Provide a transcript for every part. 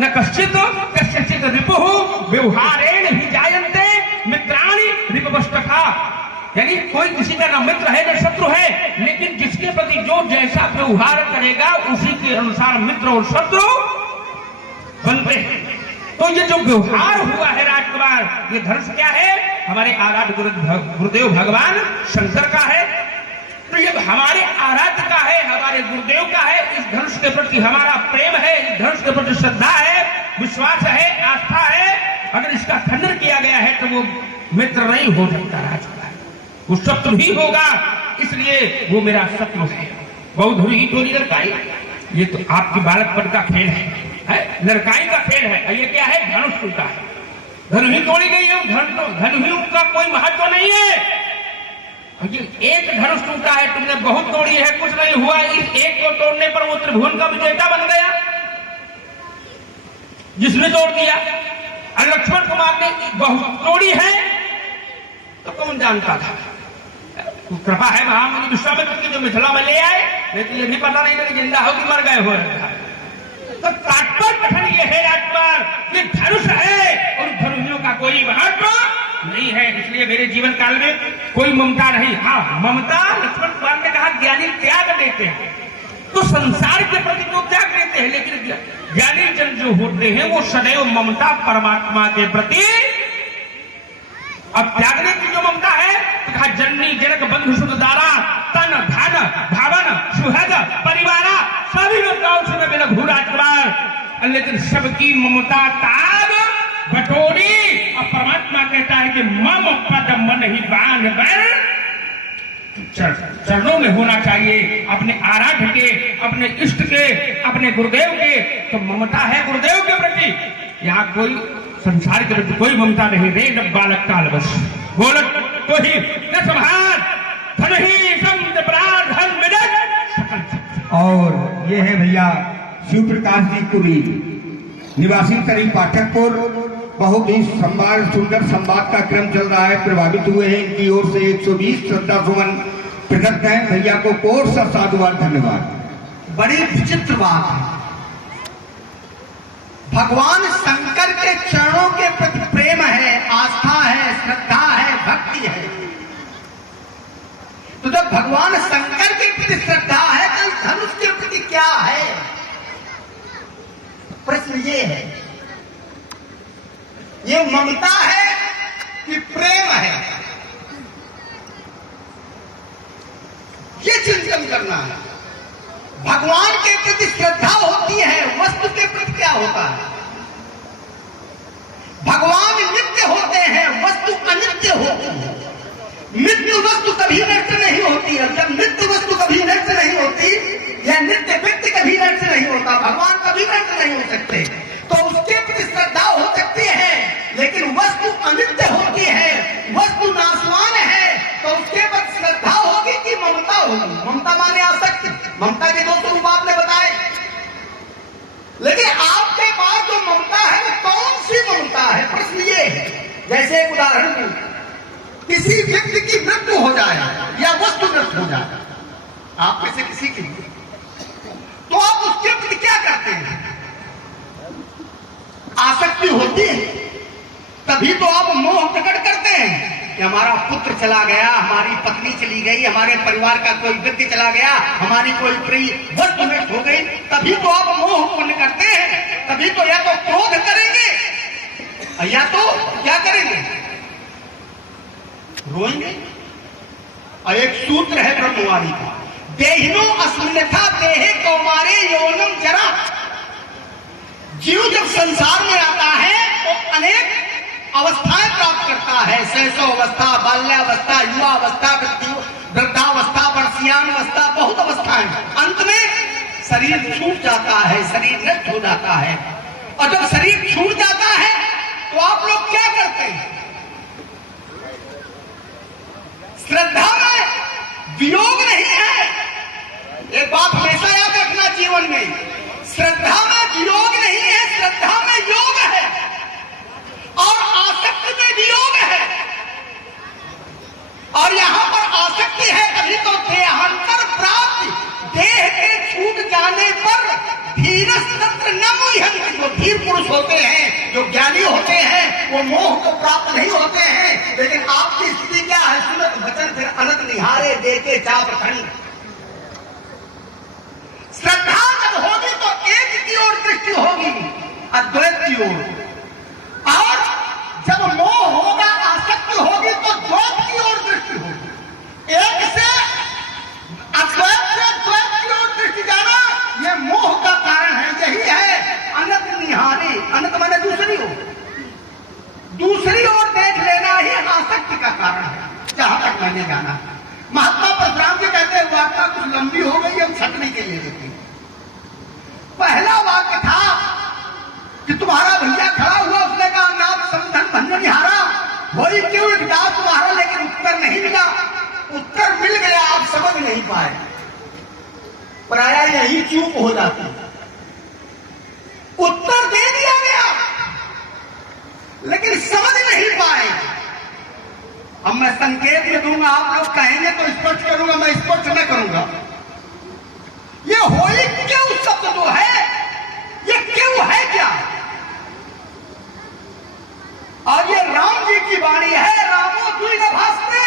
न कश्चित कस्यचित् रिपुः व्यवहारेण ही जायन्ते मित्राणि रिपवस्तथा। यानी कोई किसी का न मित्र है न शत्रु है, लेकिन जिसके प्रति जो जैसा व्यवहार करेगा उसी के अनुसार मित्र और शत्रु बनते हैं। तो ये जो व्यवहार हुआ है राजकुमार, ये धनुष क्या है? हमारे आराध्य गुरुदेव भगवान शंकर का है। तो ये हमारे आराध्य का है, हमारे गुरुदेव का है। इस धनुष के प्रति हमारा प्रेम है, इस धनुष के प्रति श्रद्धा है, विश्वास है, आस्था है। अगर इसका खंडन किया गया है तो वो मित्र नहीं हो सकता राजकुमार, वो शत्रु ही होगा। इसलिए वो मेरा शत्रु है। बहुत धुरी टोली लड़काई, ये तो आपकी बालकपन का खेल है, लड़काई का खेल है। ये क्या है? धनुष टूटा है, धनु ही तोड़ी गई है। धनु ही का कोई महत्व नहीं है। एक धनुष टूटा है, तुमने बहुत तोड़ी है, कुछ नहीं हुआ। इस एक को तोड़ने पर वो त्रिभुवन का विजेता बन गया जिसने तोड़ दिया। और लक्ष्मण कुमार ने बहुत तोड़ी है तो कौन जानता था? कृपा है महामुनि विश्वामित्र की जो मिथिला में ले आए, लेकिन ये भी पता नहीं था कि जिंदा हो कि मर गए हो। तो तात्पर्य कथन ये है राजकुमार, ये धनुष है और धनुषियों का कोई महत्व नहीं है। इसलिए मेरे जीवन काल में कोई ममता नहीं। हाँ, ममता लक्ष्मण कुमार ने कहा ज्ञानी त्याग देते हैं, तो संसार के प्रति तो त्याग देते हैं, लेकिन ज्ञानी जन जो होते हैं वो सदैव ममता परमात्मा के प्रति। अब त्यागने की जो ममता है तो कहा जननी जनक बंधु सुख दारा तन धन भावन सुहग परिवारा सभी ममताओं से मैं घूर राजकुमार। लेकिन सबकी ममता ताग बटोरी और परमात्मा कहता है कि मम पद मन ही बांध बर चरणों में होना चाहिए, अपने आराध्य के, अपने इष्ट के, अपने गुरुदेव के। तो ममता है गुरुदेव के प्रति। यहाँ कोई संसार के प्रति कोई ममता नहीं। रे जब बालक काल बस बोलत तो ही न संहार धन ही संत प्रार्थन विदत। और ये है भैया शिव प्रकाश जी कुरी निवासी तरी पाठकपुर। बहुत ही संवाद, सुंदर संवाद का क्रम चल रहा है। प्रभावित हुए हैं, इनकी ओर से 120 श्रद्धा सुमन प्रकट है। भैया को कोर्स सा साधुवाद, धन्यवाद। बड़ी विचित्र बात है, भगवान शंकर के चरणों के प्रति प्रेम है, आस्था है, श्रद्धा है, भक्ति है। तो जब भगवान शंकर के प्रति श्रद्धा है तो इस धनुष के प्रति क्या है? प्रश्न ये है, ये ममता है कि प्रेम है? ये चिंतन करना है। भगवान के प्रति श्रद्धा होती है, वस्तु के प्रति क्या होता है? भगवान नित्य होते हैं, वस्तु अनित्य होती है। नित्य वस्तु कभी नष्ट नहीं होती है। जब नित्य वस्तु कभी नष्ट नहीं होती या नित्य व्यक्ति कभी नष्ट नहीं होता, भगवान कभी नष्ट नहीं हो सकते, तो उसके प्रति श्रद्धा हो सकती है। लेकिन वस्तु अनित्य होती है, वस्तु नाशवान है, तो उसके प्रति श्रद्धा होगी कि ममता होगी? ममता माने आसक्ति। ममता के दो स्वरूप आपने बताए, लेकिन आपके पास जो ममता है वो कौन सी ममता है? प्रश्न ये है। जैसे एक उदाहरण दूं, किसी व्यक्ति की मृत्यु हो जाए या वस्तु नष्ट हो जाए, आप में से किसी की, तो आप उसके प्रति क्या करते हैं? आसक्ति होती है, तभी तो आप मोह प्रकट करते हैं कि हमारा पुत्र चला गया, हमारी पत्नी चली गई, हमारे परिवार का कोई व्यक्ति चला गया, हमारी कोई प्रिय वस्तु नष्ट हो गई, तभी तो आप मोह उत्पन्न करते हैं। तभी तो या तो क्रोध करेंगे या तो क्या करेंगे? रोएंगे। और एक सूत्र है ब्रह्मवाणी का, देहिनो अस्मिन्नथा देहे कौमारे यौनम जरा। जीव जब संसार में आता है तो अनेक अवस्थाएं प्राप्त करता है। शैशव अवस्था, बाल्यावस्था, युवा अवस्था, वृद्धावस्था, वर्षियान अवस्था, बहुत अवस्थाएं। अंत में शरीर छूट जाता है, शरीर नष्ट हो जाता है। और जब शरीर छूट जाता है तो आप लोग क्या करते हैं? श्रद्धा में वियोग नहीं है। एक बात हमेशा याद रखना जीवन में, श्रद्धा में वियोग नहीं है, श्रद्धा में योग है और आसक्ति में वियोग है। और यहां पर आसक्ति है तभी तो देहांतर प्राप्ति, देह के छूट जाने पर धीरज तंत्र न मुह्यंति, वीर पुरुष होते हैं, जो ज्ञानी होते हैं, वो मोह को प्राप्त नहीं होते हैं। लेकिन आपकी स्थिति क्या है? सुनत वचन फिर अनंत निहारे, देखे चाप खंड। श्रद्धा जब होगी तो एक की ओर दृष्टि होगी, अद्वैत की ओर। और जब मोह होगा, आसक्ति होगी, तो द्वैत की ओर दृष्टि होगी। एक से अद्वैत से द्वैत की ओर दृष्टि जाना, यह मोह का कारण है। यही है अनंत निहारे। अनंत माने दूसरी ओर, दूसरी ओर देख लेना ही आसक्ति का कारण है। जहां तक मैंने जाना, महात्मा परशुराम जी कहते हैं, वार्ता कुछ लंबी हो गई, हम छटने के लिए देते। पहला वाक्य था कि तुम्हारा भैया खड़ा हुआ, उसने कहा नाम समधन भंजन निहारा, वही क्यों एक दास तुम्हारा, लेकिन उत्तर नहीं मिला। उत्तर मिल गया, आप समझ नहीं पाए। प्राय यही चूक हो जाती। उत्तर दे दिया गया, लेकिन समझ नहीं पाए। अब मैं संकेत में दूंगा, आप लोग कहेंगे तो स्पष्ट करूंगा, मैं स्पष्ट न करूंगा। ये होली क्यों शब्द जो है, ये क्यों है क्या? और ये राम जी की वाणी है, रामो द्विज भास्ते।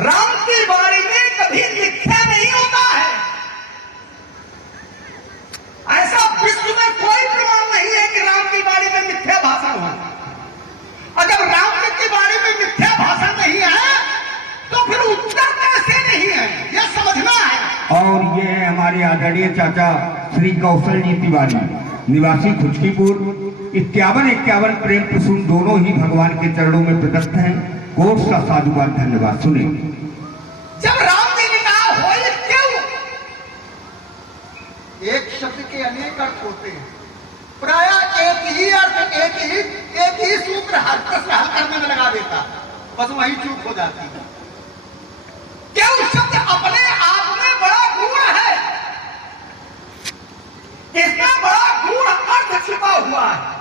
राम की वाणी में कभी मिथ्या नहीं होता है। ऐसा विश्व में कोई प्रमाण नहीं है कि राम की वाणी में मिथ्या भाषण हो। अगर राम की वाणी में मिथ्या भाषण नहीं है, तो फिर उत्तर कैसे नहीं है, यह समझना है। और ये है हमारे आदरणीय चाचा श्री कौशल जी तिवारी, निवासी खुचकीपुर। 51 प्रेम प्रसून दोनों ही भगवान के चरणों में प्रदत्त हैं। कोट सा साधुवाद, धन्यवाद। सुने, जब राम जी ने कहा होली क्यों, एक शब्द के अनेक अर्थ होते हैं। प्राय एक ही अर्थ, एक ही सूत्र हर प्रश्न हल करने में लगा देता, बस वही चूक हो जाती है। क्यों शब्द अपने आप में बड़ा गूढ़ है, इसमें बड़ा गूढ़ अर्थ छिपा हुआ है।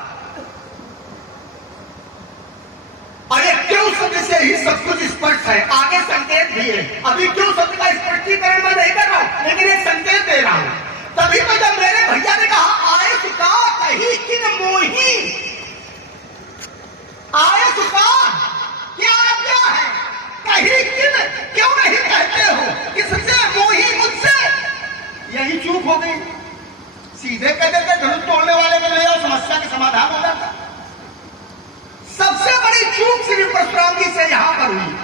और ये क्यों शब्द से ही सब कुछ स्पष्ट है। आगे संकेत भी है। अभी क्यों शब्द का स्पष्टीकरण मैं नहीं कर रहा हूं, लेकिन एक संकेत दे रहा हूं। तभी तो जब मेरे भैया ने कहा आए सुका कही किन मोही, आए सुका क्या क्या है, कही किन क्यों नहीं कहते हो, किससे मोही, मुझसे। यही चूक हो गई। सीधे कह देते धनुष तोड़ने वाले को ले आओ, समस्या का समाधान हो जाता। सबसे बड़ी चूक श्री परशुराम जी से यहां पर हुई।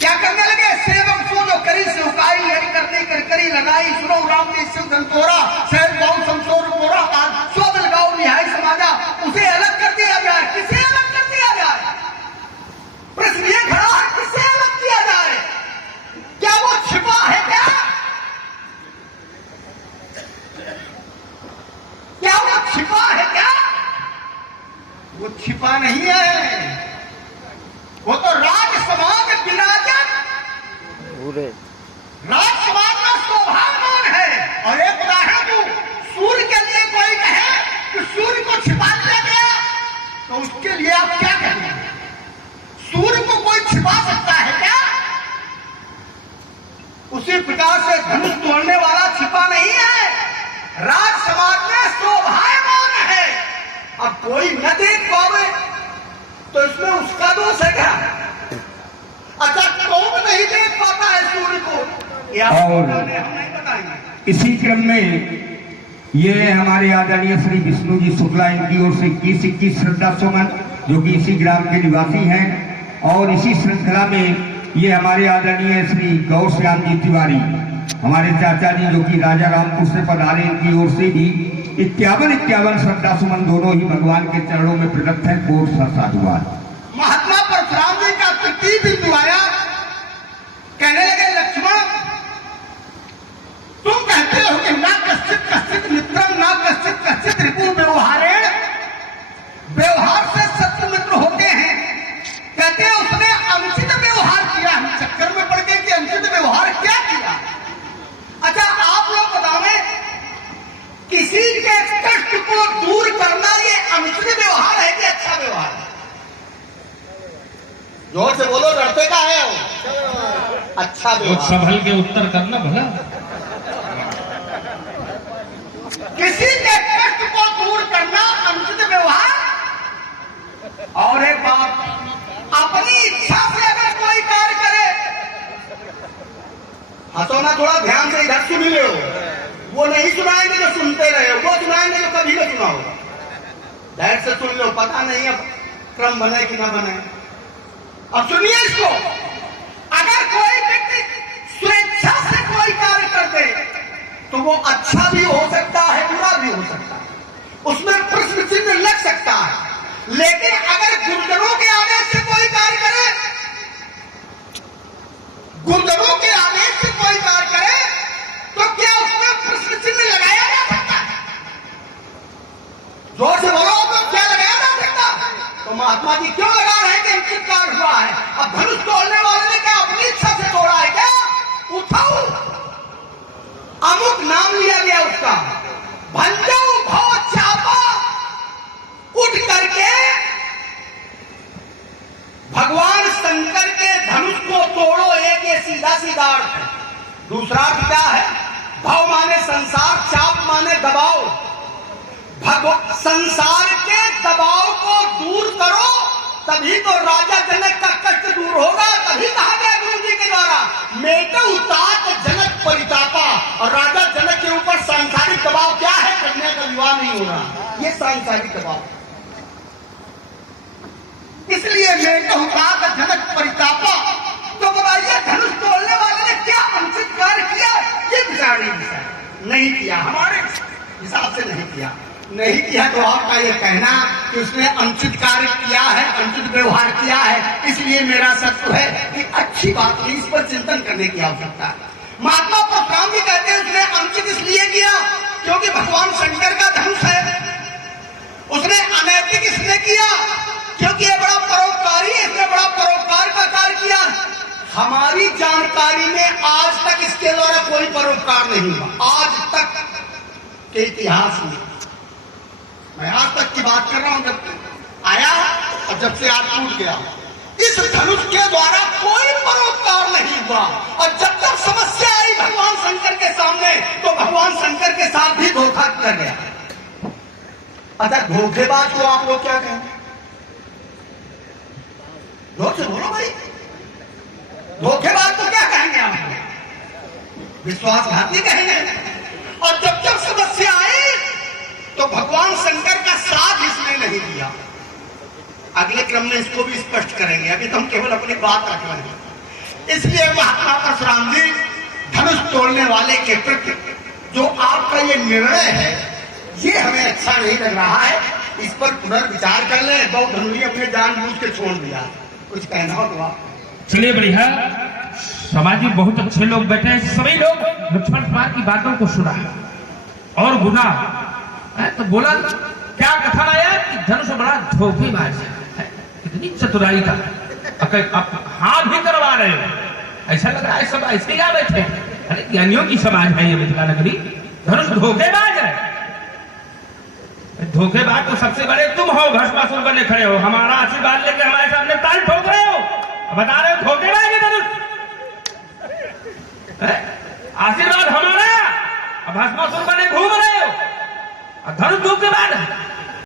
क्या करने लगे? सेवक सो जो करी से उकाई, हरि करने कर करी लगाई, सुनो राम के शिव संतोरा, सहज गाँव संसोर मोरा, सोदल गाँव निहाय समाजा। उसे अलग कर दिया जाए, किसे अलग कर दिया जाए? प्रश्न ये खड़ा है, किसे अलग किया जाए? क्या वो छिपा है क्या? क्या वो छिपा है क्या? वो छिपा नहीं है, वो तो राज समाज विराजन, राज समाज में शोभामान है। और एक उदाहरण दूं, सूर्य के लिए कोई कहे कि सूर्य को छिपा दिया गया, तो उसके लिए आप क्या कहेंगे? सूर्य को कोई छिपा सकता है क्या? उसी प्रकार से धनुष तोड़ने वाला छिपा नहीं है, राज समाज में शोभायमान है। अब कोई न देख पावे तो इसमें उसका दोष है क्या? अच्छा, कौन नहीं देख पाता है सूर्य को, और हम नहीं बताएंगे। इसी क्रम में ये हमारे आदरणीय श्री विष्णु जी शुक्ला, इनकी ओर से 21 श्रद्धा सुमन, जो कि इसी ग्राम के निवासी हैं। और इसी श्रृंखला में ये हमारे आदरणीय श्री गौर श्याम जी तिवारी, हमारे चाचा जी, जो कि राजा रामपुर से पधारे, इनकी ओर से भी 51 श्रद्धा सुमन दोनों ही भगवान के चरणों में प्रदत्त है। कोट सा साधुवाद। महात्मा परशुराम जी का तृतीय बिंदु आया, कहने लगे लक्ष्मण, तुम कहते हो कि ना कश्चित मित्रम ना कश्चित रिपु व्यवहारेण, व्यवहार से शत्रु मित्र होते हैं। कहते हैं उसने अनुचित व्यवहार किया, हम चक्कर में पड़ गए कि अनुचित व्यवहार क्या किया। अच्छा, आप लोग बताओ, किसी के कष्ट को दूर करना ये अनुचित व्यवहार है कि अच्छा व्यवहार है? जोर से बोलो, डरते का है वो? अच्छा व्यवहार। संभल के उत्तर करना भला। किसी के कष्ट ध्यान से सुन लो, पता नहीं अब क्रम बने कि ना बने। अब सुनिए इसको, अगर कोई व्यक्ति स्वेच्छा से कोई कार्य कर दे तो वो अच्छा भी हो सकता है, बुरा भी हो सकता है, उसमें प्रश्न चिन्ह लग सकता है। लेकिन अगर गुरुजनों के आदेश से कोई कार्य करे, गुरुजनों के आदेश से कोई कार्य करे तो क्या उसमें प्रश्न चिन्ह लगाया जा सकता है? जोर से बोलो, तो क्या लगाया जा सकता? तो महात्मा जी क्यों लगा रहे हैं कि अंकित कार्य हुआ है? अब धनुष तोड़ने वाले ने क्या अपनी इच्छा से तोड़ा है क्या? उठाओ, अमुक नाम लिया गया उसका, भंजाऊ भाव चापा, उठ करके भगवान शंकर के धनुष को तोड़ो। एक ये सीधा सीधा अर्थ है। दूसरा अर्थ क्या है? भाव माने संसार, चाप माने दबाव। संसार के दबाव को दूर करो, तभी तो राजा जनक का कष्ट दूर होगा। तभी कहा गया गुरु जी के द्वारा, मेटे उतात जनक परितापा। और राजा जनक के ऊपर सांसारिक दबाव क्या है? कन्या का विवाह नहीं हो रहा, ये सांसारिक दबाव। इसलिए मेटे उतात जनक परितापा। तो बताइए, धनुष तोड़ने वाले ने क्या अनुचित कार्य किया? ये विचारणीय विषय नहीं किया, हमारे हिसाब से नहीं किया। नहीं किया तो आपका ये कहना कि उसने अनुचित कार्य किया है, अनुचित व्यवहार किया है, इसलिए मेरा सत्य है कि अच्छी बात नहीं, इस पर चिंतन करने की आवश्यकता है। महात्मा परशुराम जी कहते हैं उसने अनुचित इसलिए किया क्योंकि भगवान शंकर का धनुष है। उसने अनैतिक इसने किया क्योंकि ये बड़ा परोपकारी है, इसने बड़ा परोपकार का कार्य किया। हमारी जानकारी में आज तक इसके द्वारा कोई परोपकार नहीं हुआ, आज तक के इतिहास में। मैं आज तक की बात कर रहा हूं, जब आया और जब से आज टूट गया। इस धनुष के द्वारा कोई परोपकार नहीं हुआ। और जब जब समस्या आई भगवान शंकर के सामने तो भगवान शंकर के साथ भी धोखा कर गया। अच्छा, धोखेबाज को आप लोग क्या कहेंगे? जोर से बोलो भाई, धोखेबाज को क्या कहेंगे आप? विश्वासघाती कहेंगे। और जब जब समस्या आई तो भगवान शंकर का साथ इसने नहीं दिया। अगले क्रम में इसको भी स्पष्ट करेंगे, अभी तो हम केवल अपनी बात रख रहे हैं। इसलिए महात्मा परशुराम जी, धनुष तोड़ने वाले के प्रति जो आपका ये निर्णय है, ये हमें अच्छा नहीं लग रहा है। इस पर पुनर्विचार कर ले। बहुत धनुषी अपने जानबूझ के छोड़ दिया। कुछ कहना हो तो आप। चलिए, बढ़िया। समाज में बहुत अच्छे लोग बैठे हैं, सभी लोग लक्ष्मण कुमार की बातों को सुना और गुना है। तो बोला क्या कथन आया कि धनुष बड़ा धोखेबाज है, इतनी चतुराई का। आप हाथ भी करवा रहे हो, ऐसा लग रहा है सब ऐसे ही आ बैठे। अरे ज्ञानियों की समाज है ये मिथिला नगरी। धनुष धोखेबाज है। धोखेबाज तो सबसे बड़े तुम हो, भस्मासुर बने खड़े हो, हमारा आशीर्वाद लेके हमारे सामने ताल ठोक रहे हो, बता रहे हो धोखेबाज है धनुष। आशीर्वाद हमारा, भस्मासुर बने घूम रहे हो, धनुष धोखेबाज है।